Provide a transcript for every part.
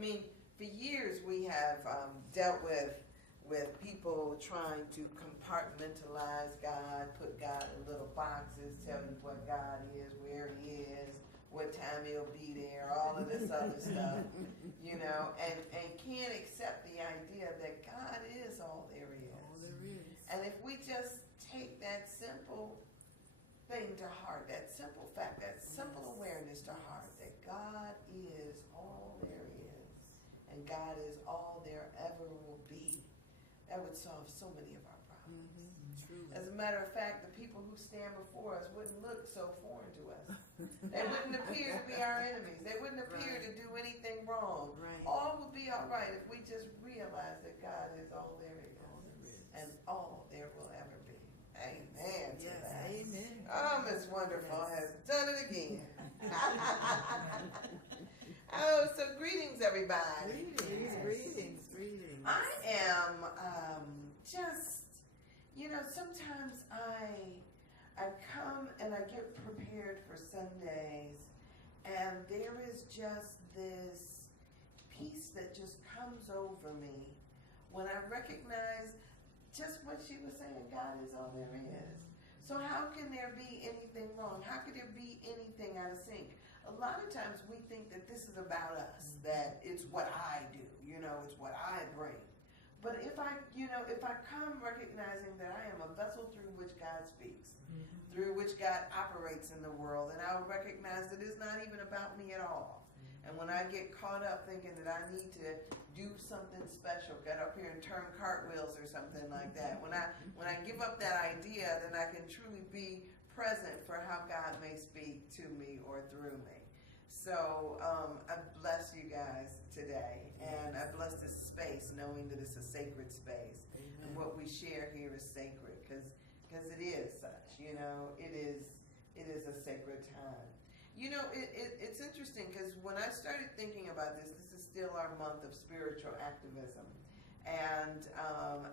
mean, for years we have dealt with people trying to compartmentalize God, put God in little boxes, tell you what God is, where He is, what time He'll be there, all of this other stuff, you know, and can't accept the idea that God is all there is. All there is. And if we just take that simple thing to heart, that simple fact, that simple awareness to heart, that God is all there is, and God is all there ever will be, that would solve so many of our problems. Truly. As a matter of fact, the people who stand before us wouldn't look so foreign to us. They wouldn't appear to be our enemies. They wouldn't appear to do anything wrong. Right. All would be all right if we just realize that God is all there is, and all there will ever be. Amen to Yes, that. amen. Oh, Miss Wonderful has done it again. Oh, so greetings, everybody. Greetings. I am just, you know, sometimes I come and I get prepared for Sundays, and there is just this peace that just comes over me when I recognize just what she was saying, God is all there is. So how can there be anything wrong? How could there be anything out of sync? A lot of times we think that this is about us, that it's what I do, you know, it's what I bring. But if I come recognizing that I am a vessel through which God speaks, through which God operates in the world, and I will recognize that it's not even about me at all. And when I get caught up thinking that I need to do something special, get up here and turn cartwheels or something like that, when I give up that idea, then I can truly be present for how God may speak to me or through me. So I bless you guys today, and I bless this space knowing that it's a sacred space. Amen. And what we share here is sacred because it is such, you know, it is a sacred time. You know, it's interesting because when I started thinking about this is still our month of spiritual activism. And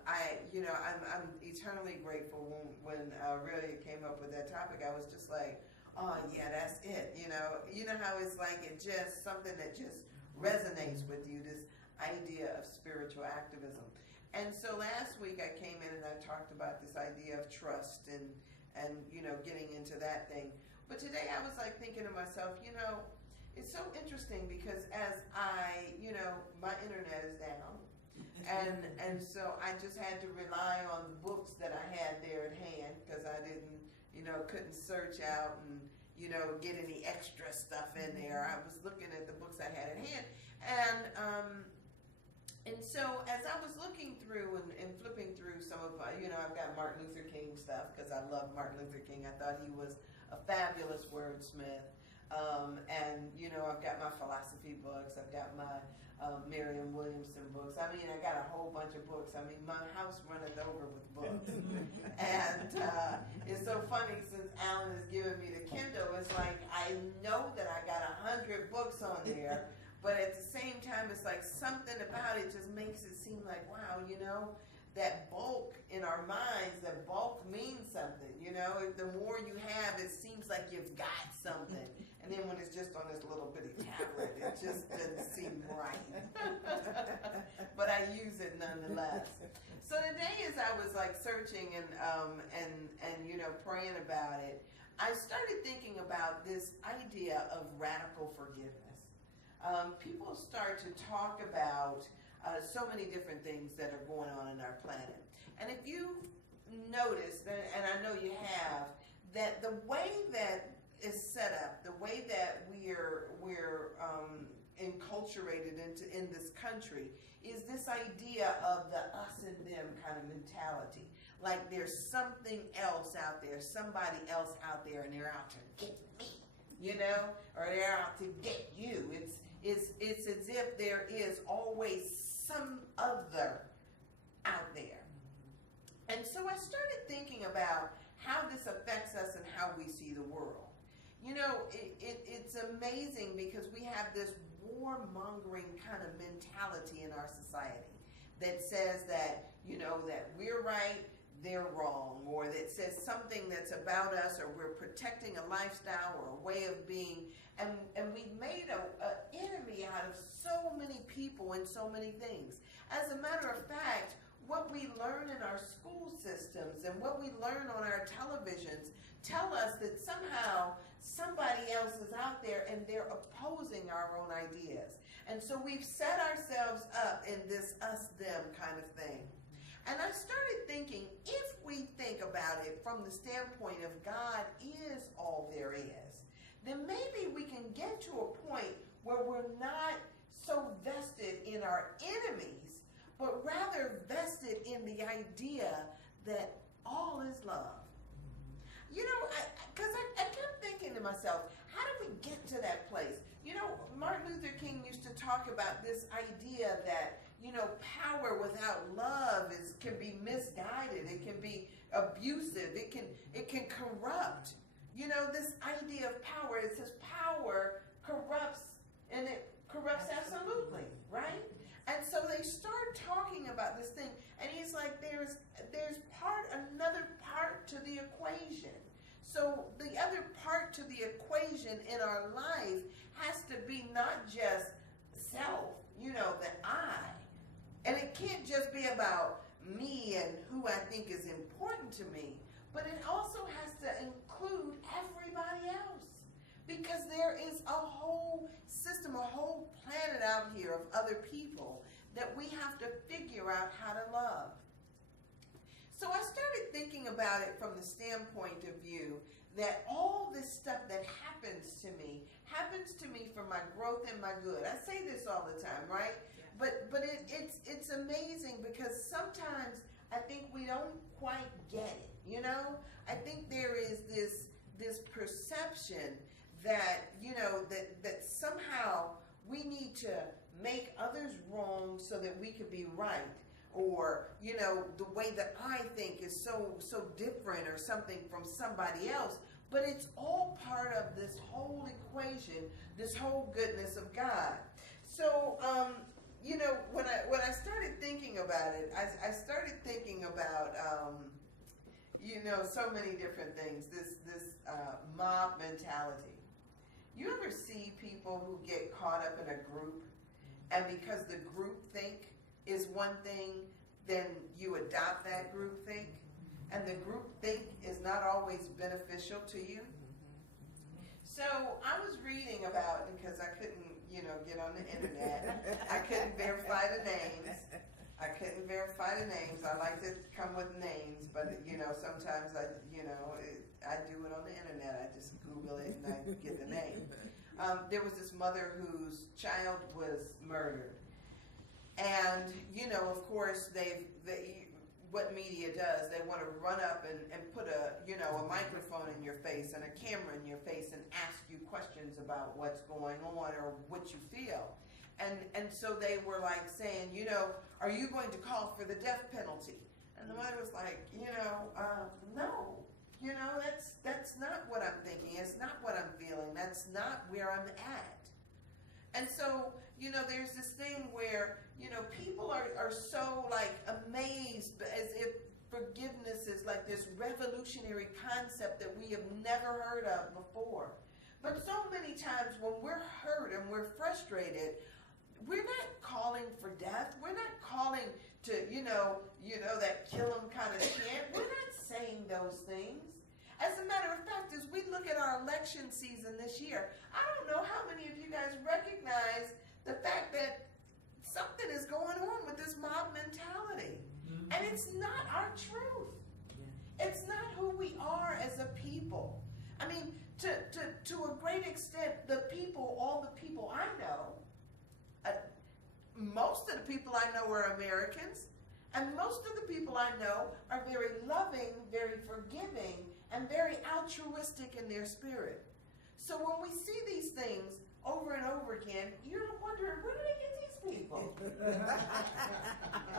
I'm eternally grateful when Aurelia came up with that topic. I was just like, oh yeah, that's it. You know how it's like it just something that just resonates with you, this idea of spiritual activism. And so last week I came in and I talked about this idea of trust and you know, getting into that thing. But today I was like thinking to myself, you know, it's so interesting because as my internet is down. And so I just had to rely on the books that I had there at hand because I couldn't search out and, you know, get any extra stuff in there. I was looking at the books I had at hand. And so as I was looking through and flipping through some of, I've got Martin Luther King stuff because I love Martin Luther King. I thought he was a fabulous wordsmith. And, you know, I've got my philosophy books. I've got my Marianne Williamson books. I mean, I got a whole bunch of books. I mean, my house runneth over with books. And it's so funny since Alan has given me the Kindle, it's like I know that I got 100 books on there, but at the same time, it's like something about it just makes it seem like, wow, you know, that bulk in our minds, that bulk means something, you know. The more you have, it seems like you've got something. And then when it's just on this little bitty tablet, it just doesn't seem right. But I use it nonetheless. So today as I was like searching and you know, praying about it, I started thinking about this idea of radical forgiveness. People start to talk about so many different things that are going on in our planet. And if you've noticed, and I know you have, that the way that is set up, the way that we're enculturated in this country is this idea of the us and them kind of mentality. Like there's something else out there, somebody else out there, and they're out to get me, you know, or they're out to get you. It's as if there is always some other out there. And so I started thinking about how this affects us and how we see the world. You know, it's amazing because we have this warmongering kind of mentality in our society that says that, you know, that we're right, they're wrong, or that says something that's about us, or we're protecting a lifestyle or a way of being, and we've made a enemy out of so many people and so many things. As a matter of fact, what we learn in our school systems and what we learn on our televisions tell us that somehow somebody else is out there and they're opposing our own ideas. And so we've set ourselves up in this us-them kind of thing. And I started thinking, if we think about it from the standpoint of God is all there is, then maybe we can get to a point where we're not so vested in our enemies, but rather vested in the idea that all is love. You know, because I kept thinking to myself, how do we get to that place? You know, Martin Luther King used to talk about this idea that, you know, power without love can be misguided. It can be abusive. It can corrupt. You know, this idea of power, it says power corrupts, and it corrupts absolutely, right? And so they start talking about this thing, and he's like, there's another part to the equation. So the other part to the equation in our life has to be not just self, you know, the I. And it can't just be about me and who I think is important to me, but it also has to include everybody else. Because there is a whole system, a whole planet out here of other people that we have to figure out how to love. So I started thinking about it from the standpoint of view that all this stuff that happens to me for my growth and my good. I say this all the time, right? Yeah. But it's amazing because sometimes I think we don't quite get it, you know? I think there is this perception that, you know, that somehow we need to make others wrong so that we can be right. Or, you know, the way that I think is so different or something from somebody else. But it's all part of this whole equation, this whole goodness of God. So, you know, when I started thinking about it, I started thinking about, you know, so many different things. This mob mentality. You ever see people who get caught up in a group, and because the group think is one thing, then you adopt that group think, and the group think is not always beneficial to you? So I was reading about, because I couldn't, you know, get on the internet, I couldn't verify the names. I like to come with names, but, you know, sometimes I do it on the internet. I just Google it and I get the name. There was this mother whose child was murdered. And, you know, of course, what media does, they want to run up and put a microphone in your face and a camera in your face and ask you questions about what's going on or what you feel. And so they were like saying, you know, are you going to call for the death penalty? And the mother was like, you know, no. You know, that's not what I'm thinking. It's not what I'm feeling. That's not where I'm at. And so, you know, there's this thing where, you know, people are so like amazed as if forgiveness is like this revolutionary concept that we have never heard of before. But so many times when we're hurt and we're frustrated, we're not calling for death. We're not calling to, you know, that kill 'em kind of chant. We're not saying those things. As a matter of fact, as we look at our election season this year, I don't know how many of you guys recognize the fact that something is going on with this mob mentality. Mm-hmm. And it's not our truth. Yeah. It's not who we are as a people. I mean, to a great extent, all the people I know, most of the people I know are Americans, and most of the people I know are very loving, very forgiving, and very altruistic in their spirit. So when we see these things over and over again, you're wondering, where do they get these people?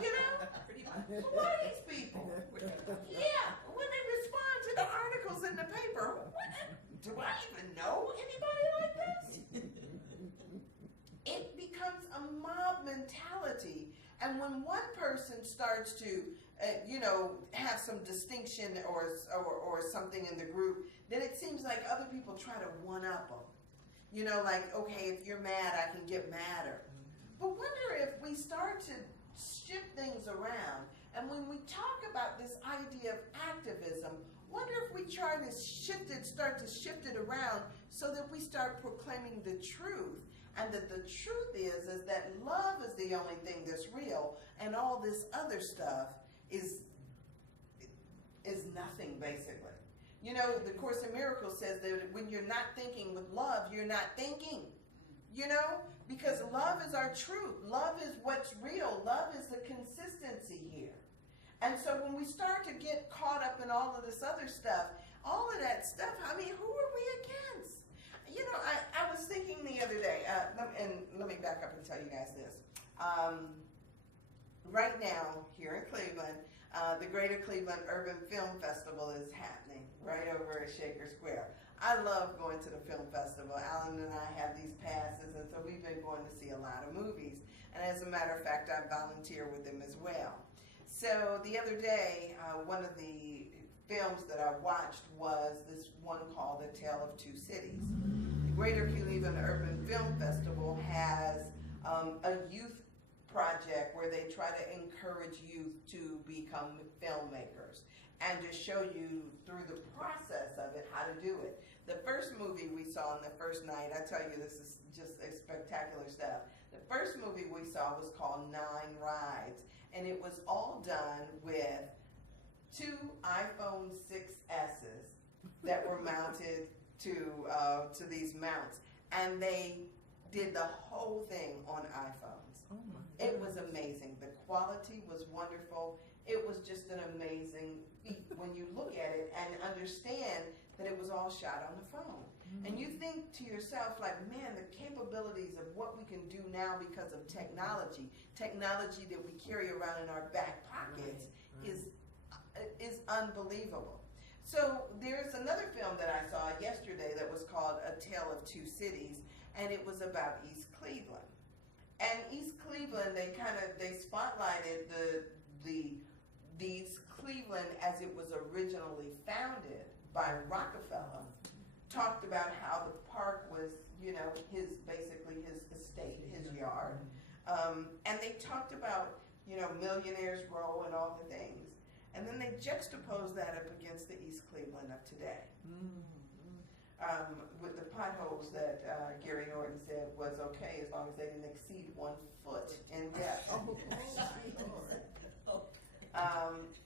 You know? Who are these people? Yeah, when they respond to the articles in the paper, do I even know anybody like this? It becomes a mob mentality. And when one person starts to, have some distinction or something in the group, then it seems like other people try to one-up them. You know, like, okay, if you're mad, I can get madder. But wonder if we start to shift things around, and when we talk about this idea of activism, wonder if we try to start to shift it around so that we start proclaiming the truth, and that the truth is that love is the only thing that's real, and all this other stuff is nothing, basically. You know, the Course in Miracles says that when you're not thinking with love, you're not thinking. You know, because love is our truth. Love is what's real. Love is the consistency here. And so when we start to get caught up in all of this other stuff, all of that stuff, I mean, who are we against? You know, I was thinking the other day, and let me back up and tell you guys this. Right now, here in Cleveland, the Greater Cleveland Urban Film Festival is happening right over at Shaker Square. I love going to the film festival. Alan and I have these passes, and so we've been going to see a lot of movies. And as a matter of fact, I volunteer with them as well. So the other day, one of the films that I watched was this one called A Tale of Two Cities. The Greater Cleveland Urban Film Festival has a youth project where they try to encourage youth to become filmmakers and to show you through the process of it how to do it. The first movie we saw on the first night, I tell you, this is just a spectacular stuff. The first movie we saw was called 9 Rides, and it was all done with 2 iPhone 6S's that were mounted to these mounts, and they did the whole thing on iPhones. Oh my It was amazing. The quality was wonderful. It was just an amazing feat when you look at it and understand that it was all shot on the phone. And you think to yourself, like, man, the capabilities of what we can do now because of technology that we carry around in our back pockets is unbelievable. So there's another film that I saw yesterday that was called A Tale of Two Cities, and it was about East Cleveland. And East Cleveland, they spotlighted the East Cleveland as it was originally founded by Rockefeller. Talked about how the park was, you know, basically his estate, his yard. And they talked about, you know, Millionaires Row and all the things. And then they juxtaposed that up against the East Cleveland of today. With the potholes that Gary Norton said was okay as long as they didn't exceed 1 foot in depth.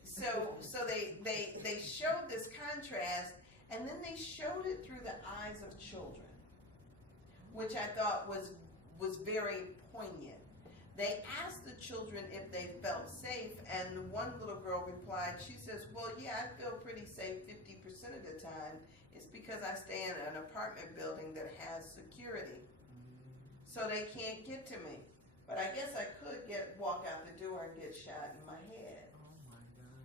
So they showed this contrast, and then they showed it through the eyes of children, which I thought was very poignant. They asked the children if they felt safe, and one little girl replied, she says, well, yeah, I feel pretty safe 50% of the time. It's because I stay in an apartment building that has security. So they can't get to me. But I guess I could walk out the door and get shot in my head. Oh my God.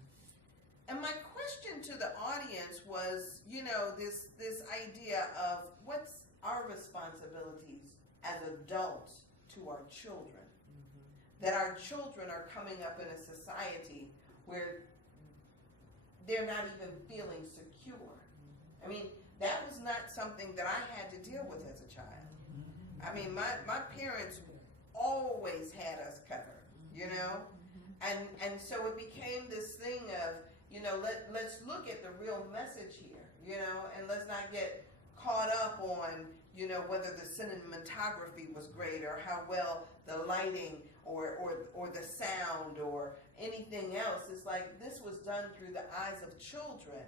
And my question to the audience was, you know, this idea of what's our responsibilities as adults to our children. That our children are coming up in a society where they're not even feeling secure. I mean, that was not something that I had to deal with as a child. I mean, my parents always had us covered, you know? And so it became this thing of, you know, let's look at the real message here, you know, and let's not get caught up on, you know, whether the cinematography was great or how well the lighting or the sound or anything else. It's like this was done through the eyes of children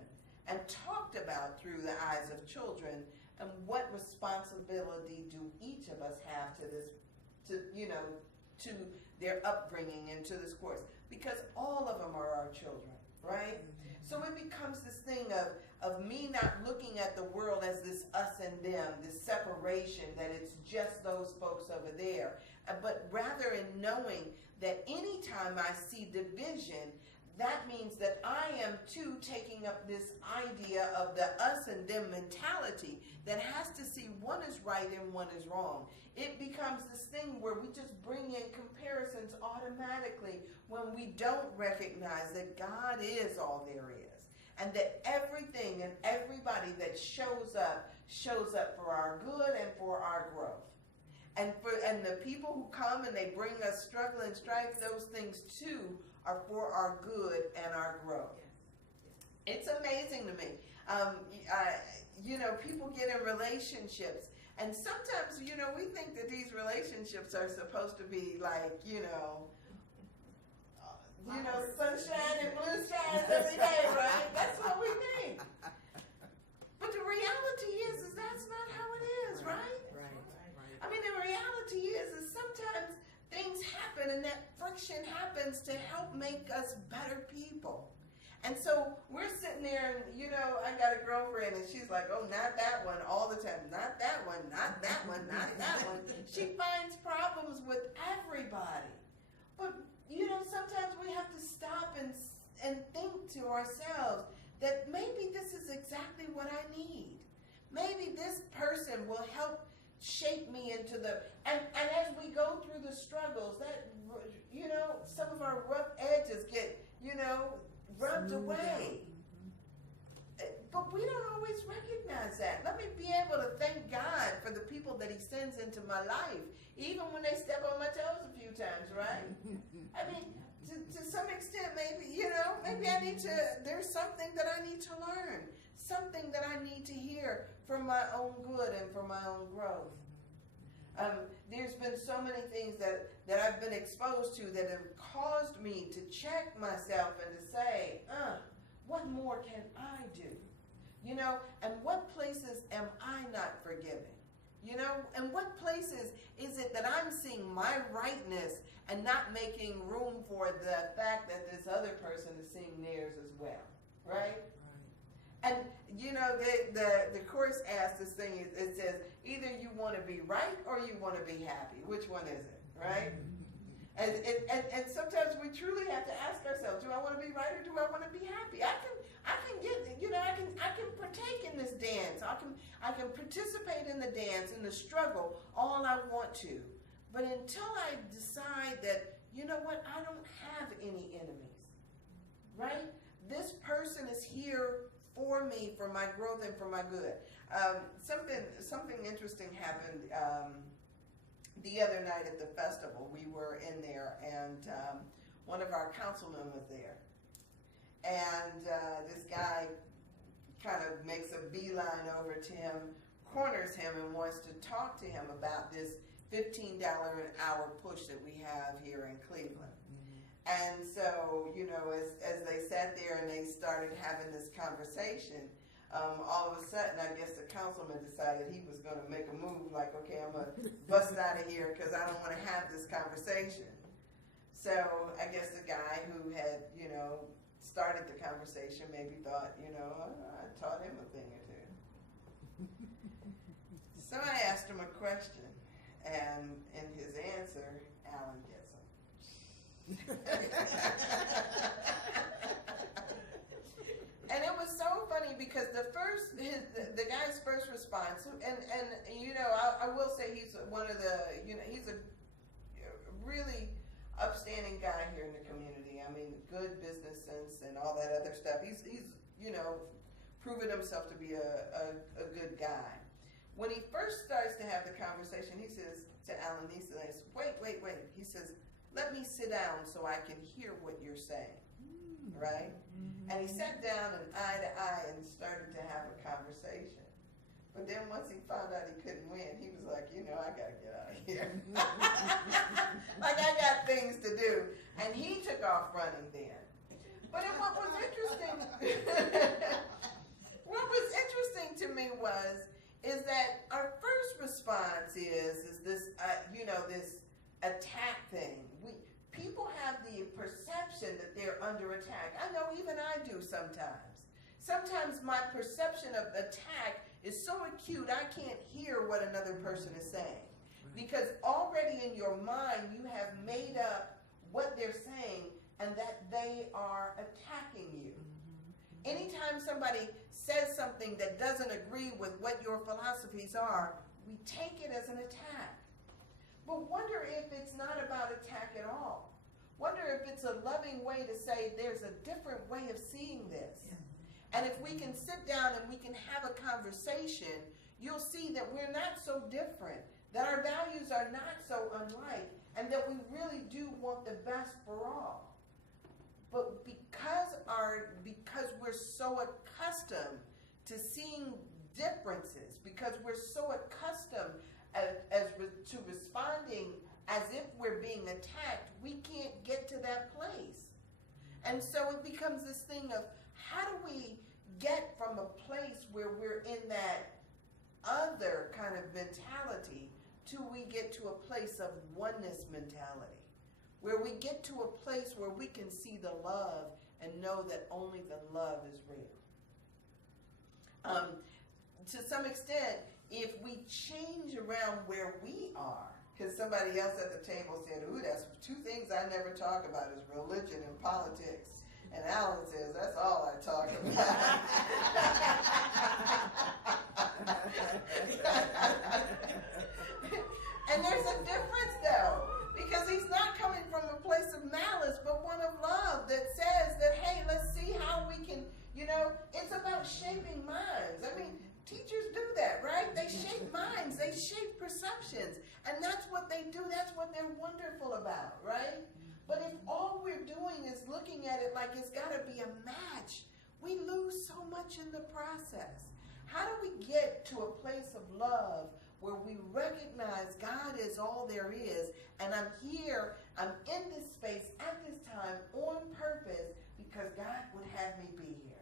and talked about through the eyes of children. And what responsibility do each of us have to this, to their upbringing and to this course? Because all of them are our children, right? So it becomes this thing of me not looking at the world as this us and them, this separation, that it's just those folks over there, but rather in knowing that anytime I see division, that means that I am too taking up this idea of the us and them mentality that has to see one is right and one is wrong. It becomes this thing where we just bring in comparisons automatically when we don't recognize that God is all there is. and that everything and everybody that shows up for our good and for our growth. And the people who come and they bring us struggle and strife, those things too are for our good and our growth. It's amazing to me. People get in relationships, and sometimes, we think that these relationships are supposed to be like, sunshine and blue skies every day, right? That's what we think. But the reality is that's not how it is, right? I mean, the reality is sometimes things happen, and that friction happens to help make us better people. And so we're sitting there, and I got a girlfriend, and she's like, oh, not that one, all the time. Not that one, not that one, not that one. She finds problems with everybody. But, sometimes we have to stop and think to ourselves that maybe this is exactly what I need. Maybe this person will help shape me into and as we go through the struggles, that, some of our rough edges get, rubbed away. But we don't always recognize that. Let me be able to thank God for the people that He sends into my life, even when they step on my toes a few times, right? I mean, to some extent, maybe, maybe I need to, there's something that I need to learn, something that I need to hear for my own good and for my own growth. There's been so many things that I've been exposed to that have caused me to check myself and to say, what more can I do? And what places am I not forgiving? And what places is it that I'm seeing my rightness and not making room for the fact that this other person is seeing theirs as well, right? And, the course asks this thing, it says, either you want to be right or you want to be happy. Which one is it, right? And sometimes we truly have to ask ourselves, do I want to be right or do I want to be happy? I can partake in this dance. I can participate in the dance, in the struggle, all I want to. But until I decide that, I don't have any enemies, right? This person is here for me, for my growth and for my good. Something interesting happened the other night at the festival. We were in there, and one of our councilmen was there. And this guy kind of makes a beeline over to him, corners him, and wants to talk to him about this $15 an hour push that we have here in Cleveland. And so, as they sat there and they started having this conversation, all of a sudden, I guess the councilman decided he was going to make a move like, okay, I'm going to bust out of here because I don't want to have this conversation. So I guess the guy who had, started the conversation maybe thought, I taught him a thing or two. So I asked him a question, and in his answer, Alan gets him. And it was so funny because the guy's first response, and I will say he's one of the, he's a really upstanding guy here in the community. I mean, good business sense and all that other stuff. He's proven himself to be a good guy. When he first starts to have the conversation, he says to Alan, he says, wait. He says, let me sit down so I can hear what you're saying, right? And he sat down and eye to eye and started to have a conversation. But then once he found out he couldn't win, he was like, I got to get out of here. Like, I got things to do. And he took off running then. But what was interesting, to me is that our first response is this, this attack thing. People have the perception that they're under attack. I know even I do sometimes. Sometimes my perception of attack is so acute I can't hear what another person is saying. Because already in your mind you have made up what they're saying and that they are attacking you. Anytime somebody says something that doesn't agree with what your philosophies are, we take it as an attack. But wonder if it's not about attack at all. Wonder if it's a loving way to say there's a different way of seeing this. And if we can sit down and we can have a conversation, you'll see that we're not so different, that our values are not so unlike, and that we really do want the best for all. But because we're so accustomed to seeing differences, because we're so accustomed to responding as if we're being attacked, we can't get to that place. And so it becomes this thing of, how do we get from a place where we're in that other kind of mentality till we get to a place of oneness mentality, where we get to a place where we can see the love and know that only the love is real. To some extent, if we change around where we are, because somebody else at the table said, ooh, that's two things I never talk about is religion and politics. And Alan says, that's all I talk about. And there's a difference, though, because he's not coming from a place of malice, but one of love that says that, hey, let's see how we can, it's about shaping minds. I mean, teachers do that, right? They shape minds, they shape perceptions, and that's what they do, that's what they're wonderful about, right? But if all we're doing is looking at it like it's got to be a match, we lose so much in the process. How do we get to a place of love where we recognize God is all there is, and I'm here, I'm in this space at this time on purpose because God would have me be here.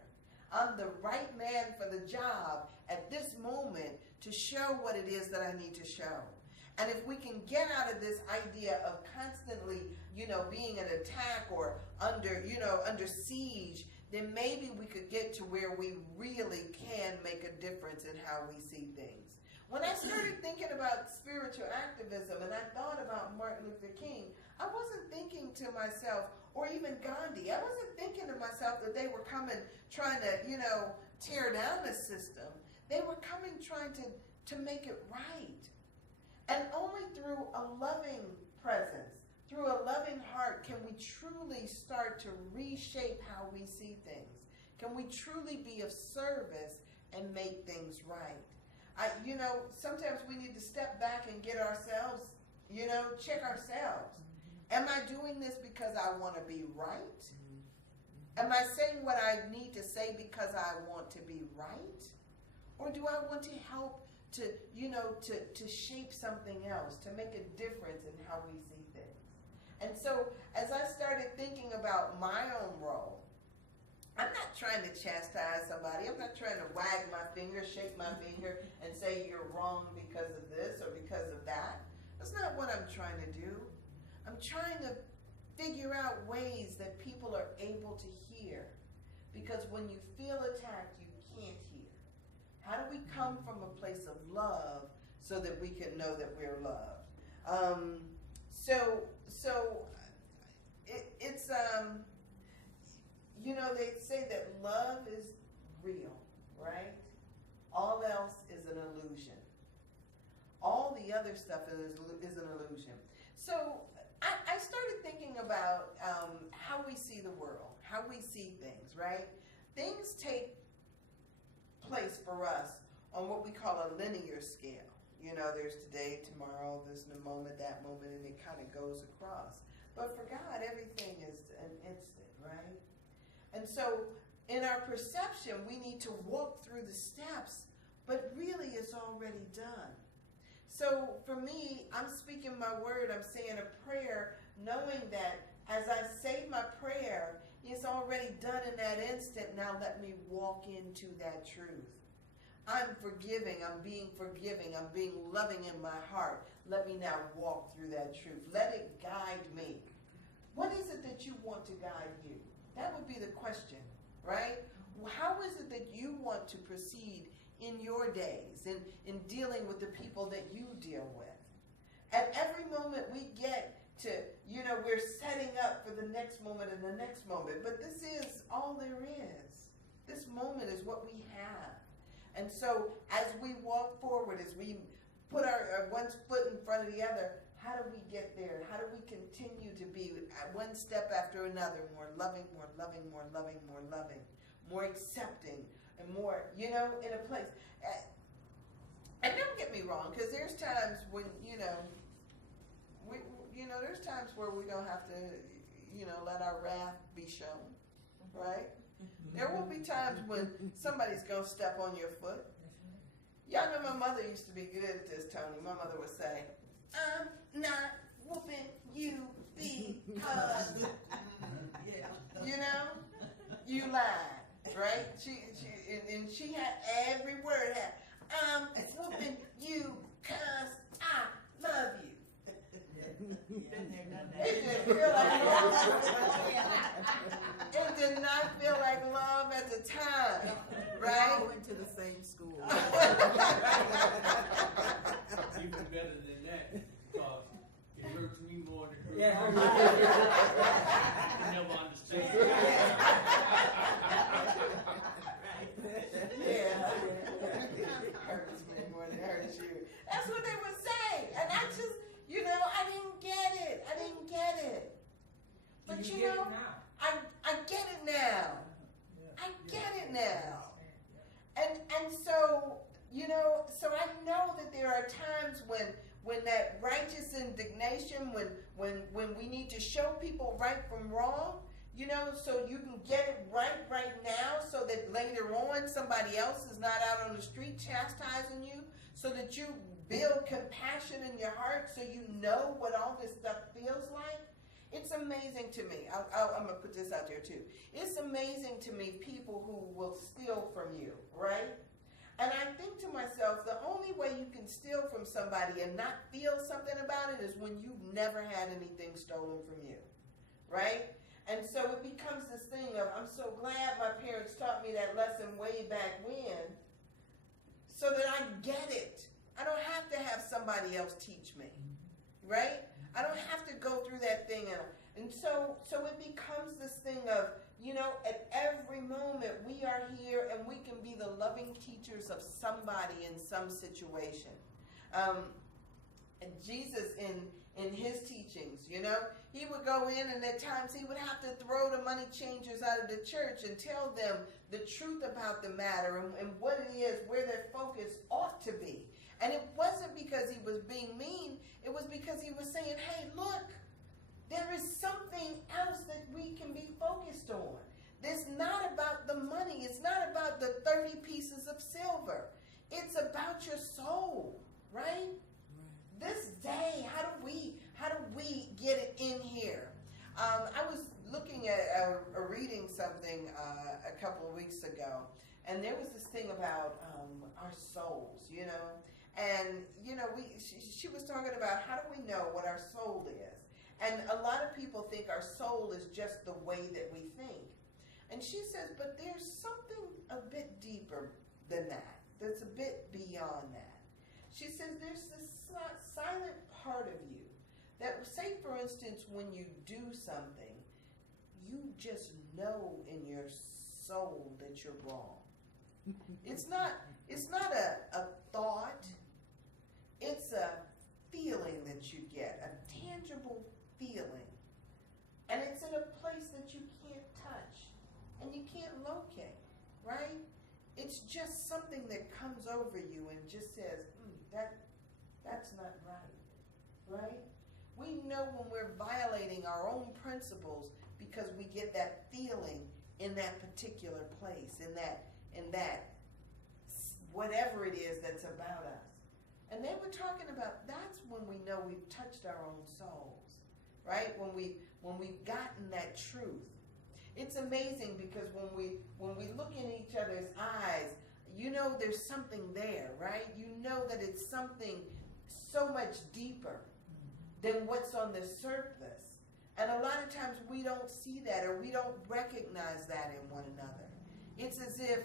I'm the right man for the job at this moment to show what it is that I need to show. And if we can get out of this idea of constantly, being an attack or under siege, then maybe we could get to where we really can make a difference in how we see things. When I started thinking about spiritual activism and I thought about Martin Luther King, I wasn't thinking to myself, or even Gandhi, I wasn't thinking to myself that they were coming trying to, tear down the system. They were coming trying to make it right. And only through a loving presence, through a loving heart, can we truly start to reshape how we see things. Can we truly be of service and make things right? Sometimes we need to step back and get ourselves, check ourselves. Am I doing this because I want to be right? Am I saying what I need to say because I want to be right? Or do I want to help to shape something else, to make a difference in how we see things? And so as I started thinking about my own role, I'm not trying to chastise somebody. I'm not trying to wag my finger, shake my finger, and say you're wrong because of this or because of that. That's not what I'm trying to do. I'm trying to figure out ways that people are able to hear. Because when you feel attacked, you can't hear. How do we come from a place of love so that we can know that we're loved? They say that love is real, right? All else is an illusion. All the other stuff is an illusion. So I started thinking about how we see the world, how we see things, right? Things take place for us on what we call a linear scale. There's today, tomorrow, there's the moment, that moment, and it kind of goes across. But for God, everything is an instant, right? And so in our perception, we need to walk through the steps, but really it's already done. So for me, I'm speaking my word, I'm saying a prayer, knowing that as I say my prayer, it's already done in that instant. Now let me walk into that truth. I'm forgiving, I'm being forgiving, I'm being loving in my heart. Let me now walk through that truth. Let it guide me. What is it that you want to guide you? That would be the question, right? How is it that you want to proceed in your days, in dealing with the people that you deal with? At every moment we get to, we're setting up for the next moment and the next moment, but this is all there is. This moment is what we have. And so as we walk forward, as we put our one foot in front of the other, how do we get there? How do we continue to be one step after another, more loving, more loving, more loving, more loving? more accepting, and more, you know, in a place. And don't get me wrong, because there's times when, you know, there's times where we don't have to, you know, let our wrath be shown, right? There will be times when somebody's going to step on your foot. Y'all know my mother used to be good at this, Tony. My mother would say, I'm not whooping you because, you know, you lied, right? She had every word. I'm whooping you because I love you. It didn't feel like love. It did not feel like love at the time, right? We all went to the same school. Even better than that, because it hurts me more than it Yeah. hurts you. I never understand. Yeah. Hurts me more than it hurts you. That's what they would say. And I just, you know, I didn't get it. But Do you get know, it now? I get it now. I get it now. And so, you know, so I know that there are times when that righteous indignation, when we need to show people right from wrong, you know, so you can get it right now, so that later on somebody else is not out on the street chastising you, so that you build compassion in your heart, so you know what all this stuff feels like. It's amazing to me. I'm going to put this out there too. It's amazing to me people who will steal from you, right? And I think to myself, the only way you can steal from somebody and not feel something about it is when you've never had anything stolen from you, right? And so it becomes this thing of, I'm so glad my parents taught me that lesson way back when, so that I get it. I don't have to have somebody else teach me, right? I don't have to go through that thing. And so it becomes this thing of, you know, at every moment we are here and we can be the loving teachers of somebody in some situation. And Jesus in his teachings, you know, he would go in and at times he would have to throw the money changers out of the church and tell them the truth about the matter and what it is, where their focus ought to be. And it wasn't because he was being mean. It was because he was saying, hey, look, there is something else that we can be focused on. It's not about the money. It's not about the 30 pieces of silver. It's about your soul, right? This day, how do we get it in here? I was looking at reading something a couple of weeks ago, and there was this thing about our souls, you know. And, you know, she was talking about how do we know what our soul is? And a lot of people think our soul is just the way that we think. And she says, but there's something a bit deeper than that. That's a bit beyond that. She says there's this silent part of you that, say, for instance, when you do something, you just know in your soul that you're wrong. It's not a thought. It's a feeling that you get, a tangible feeling. And it's in a place that you can't touch and you can't locate, right? It's just something that comes over you and just says, that's not right? We know when we're violating our own principles because we get that feeling in that particular place, in that whatever it is that's about us. And they were talking about that's when we know we've touched our own souls, right? When we've gotten that truth. It's amazing because when we look in each other's eyes, you know there's something there, right? You know that it's something so much deeper than what's on the surface. And a lot of times we don't see that, or we don't recognize that in one another. It's as if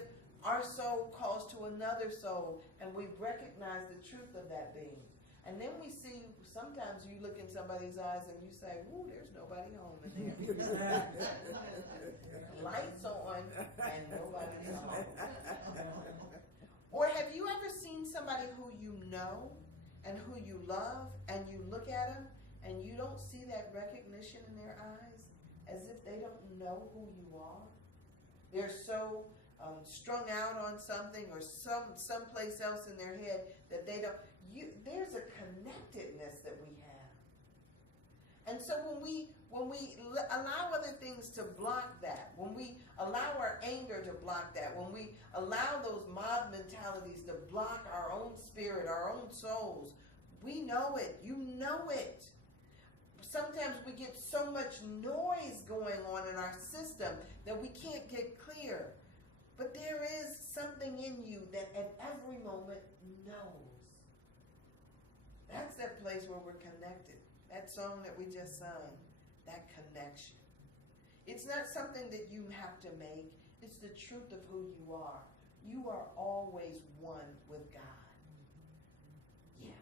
our soul calls to another soul, and we recognize the truth of that being. And then we see, sometimes you look in somebody's eyes and you say, ooh, there's nobody home in there. Lights on and nobody's home. Or have you ever seen somebody who you know and who you love, and you look at them and you don't see that recognition in their eyes, as if they don't know who you are? They're so strung out on something or someplace else in their head that they don't. There's a connectedness that we have, and so when we allow other things to block that, when we allow our anger to block that, when we allow those mob mentalities to block our own spirit, our own souls, we know it. You know it. Sometimes we get so much noise going on in our system that we can't get clear. But there is something in you that at every moment knows. That's that place where we're connected. That song that we just sung, that connection. It's not something that you have to make. It's the truth of who you are. You are always one with God. Yeah.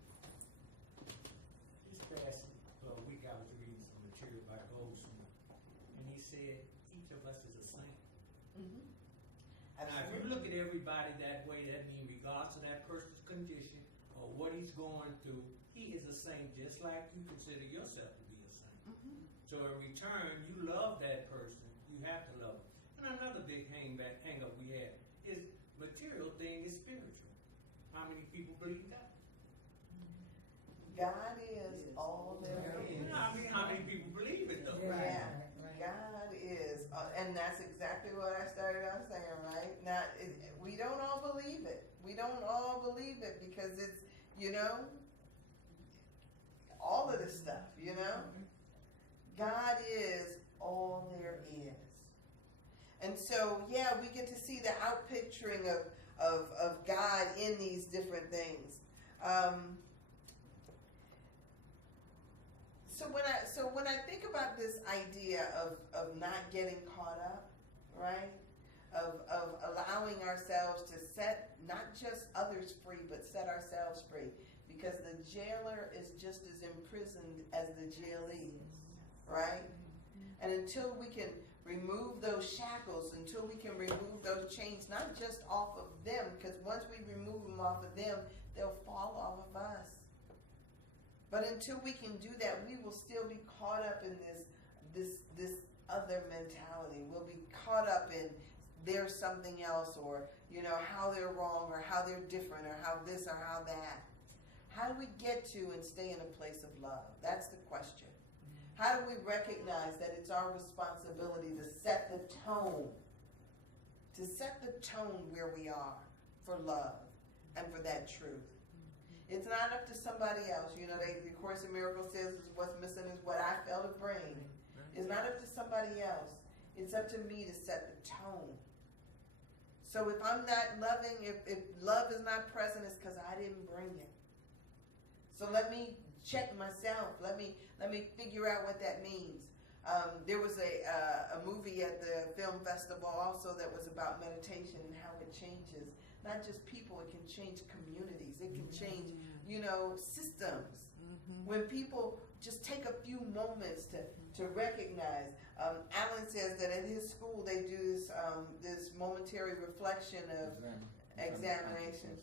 This past week I was reading some material by Goldsmith, and he said each of us is a saint. Mm-hmm. Now, if you look at everybody that way, that means regardless of that person's condition or what he's going through, he is a saint just like you consider yourself to be a saint. Mm-hmm. So in return, you love that person. You have to love them. And another big hang up we have is material thing is spiritual. How many people believe that? God is all there is. I mean, how many people believe it though? Yeah. God is, and that's exactly what I started out saying, right? We don't all believe it. We don't all believe it because it's, all of this stuff, God is all there is. And so, yeah, we get to see the outpicturing of God in these different things. So when I think about this idea of not getting caught up, right? Of allowing ourselves to set not just others free, but set ourselves free. Because the jailer is just as imprisoned as the jailee, right? And until we can remove those shackles, until we can remove those chains, not just off of them, because once we remove them off of them, they'll fall off of us. But until we can do that, we will still be caught up in this other mentality. We'll be caught up in there's something else, or how they're wrong, or how they're different, or how this, or how that. How do we get to and stay in a place of love? That's the question. How do we recognize that it's our responsibility to set the tone where we are for love and for that truth? It's not up to somebody else. The Course in Miracles says what's missing is what I fail to bring. It's not up to somebody else. It's up to me to set the tone. So if I'm not loving, if love is not present, it's because I didn't bring it. So let me check myself. Let me figure out what that means. There was a movie at the film festival also that was about meditation and how it changes not just people, it can change communities, it can change, systems. When people just take a few moments to recognize. Alan says that at his school they do this momentary reflection of examination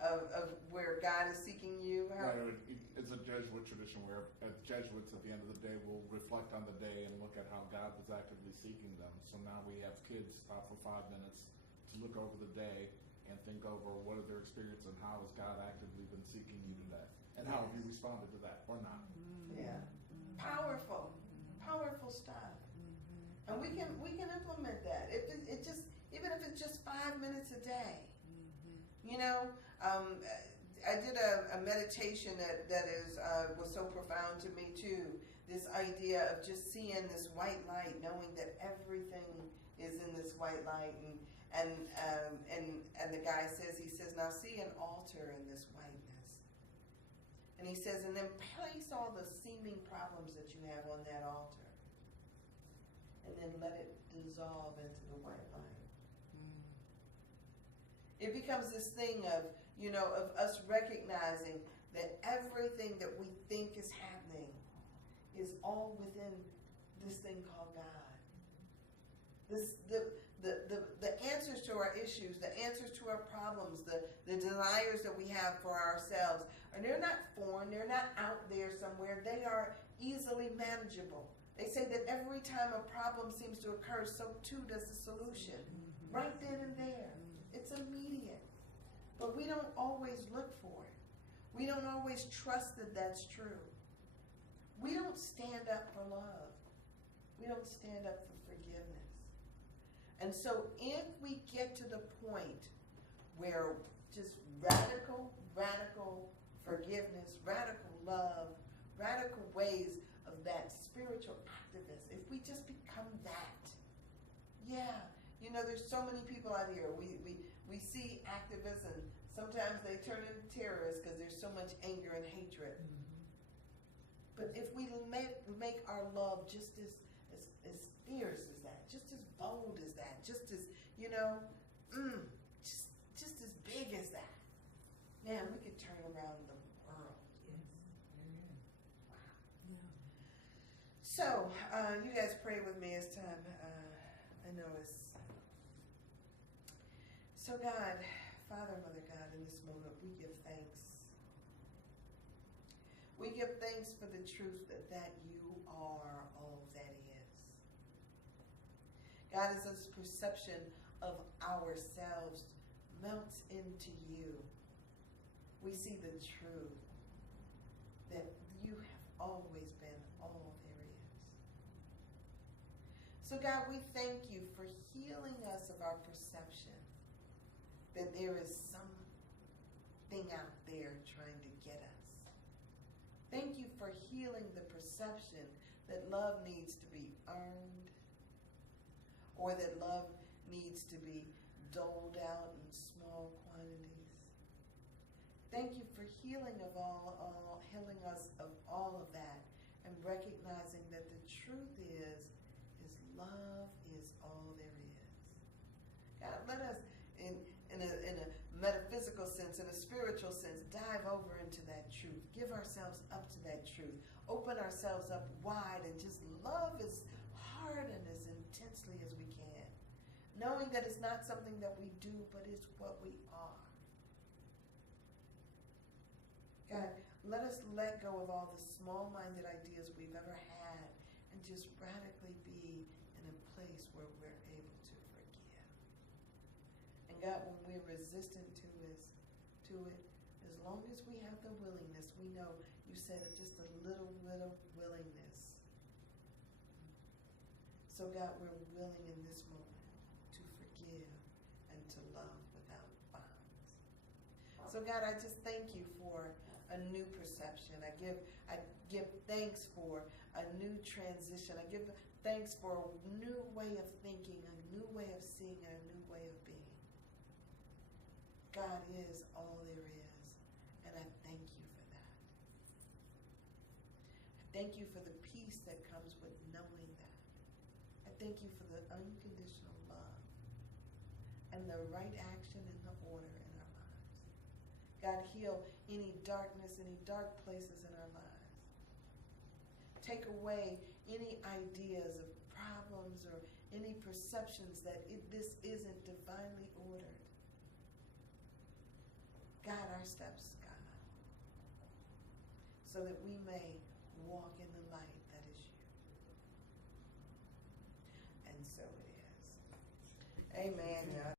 of where God is seeking you. Right, it's a Jesuit tradition where Jesuits at the end of the day will reflect on the day and look at how God was actively seeking them. So now we have kids stop for 5 minutes to look over the day and think over what are their experience and how has God actively been seeking you today, and how have you responded to that or not. Yeah, powerful stuff. And we can implement that. Even if it's just 5 minutes a day. I did a meditation that was so profound to me too. This idea of just seeing this white light, knowing that everything is in this white light, and the guy says, now see an altar in this whiteness, and he says, and then place all the seeming problems that you have on that altar, and then let it dissolve into the white light. It becomes this thing of us recognizing that everything that we think is happening is all within this thing called God. The answers to our issues, the answers to our problems, the desires that we have for ourselves, and they're not foreign, they're not out there somewhere. They are easily manageable. They say that every time a problem seems to occur, so too does the solution. Right then and there. It's immediate. But we don't always look for it. We don't always trust that that's true. We don't stand up for love. We don't stand up for forgiveness. And so if we get to the point where just radical forgiveness, radical love, radical ways of that spiritual activist, if we just become that, yeah, you know, there's so many people out here. We see activists and sometimes they turn into terrorists because there's so much anger and hatred. But if we make our love just as fierce as that, just as bold as that, just as, you know, just as big as that, man, we could turn around the world. Yes. Amen. Wow. Yeah. So, you guys pray with me as time, I know it's, so God, Father, Mother God, in this moment, we give thanks. We give thanks for the truth that you are all that is. God, as this perception of ourselves melts into you, we see the truth that you have always been all there is. So God, we thank you for healing us of our perception that there is something out there trying to get us. Thank you for healing the perception that love needs to be earned, or that love needs to be doled out in small quantities. Thank you for healing us of all of that, and recognizing that the truth is love is all there is. God, let us in a metaphysical sense, in a spiritual sense, dive over into that truth. Give ourselves up to that truth. Open ourselves up wide and just love as hard and as intensely as we can. Knowing that it's not something that we do, but it's what we are. God, let us let go of all the small-minded ideas we've ever had and just radically be in a place where we're able to forgive. And God, when we're resistant to it, as long as we have the willingness, we know you said it, just a little willingness. So God, we're willing in this moment to forgive and to love without bounds. So God, I just thank you for a new perception. I give thanks for a new transition. I give thanks for a new way of thinking, a new way of seeing, and a new way of being. God is all there is, and I thank you for that. I thank you for the peace that comes with knowing that. I thank you for the unconditional love and the right action and the order in our lives. God, heal any darkness, any dark places in our lives. Take away any ideas of problems or any perceptions that this isn't divinely ordered. Guide our steps, God, so that we may walk in the light that is you. And so it is. Amen.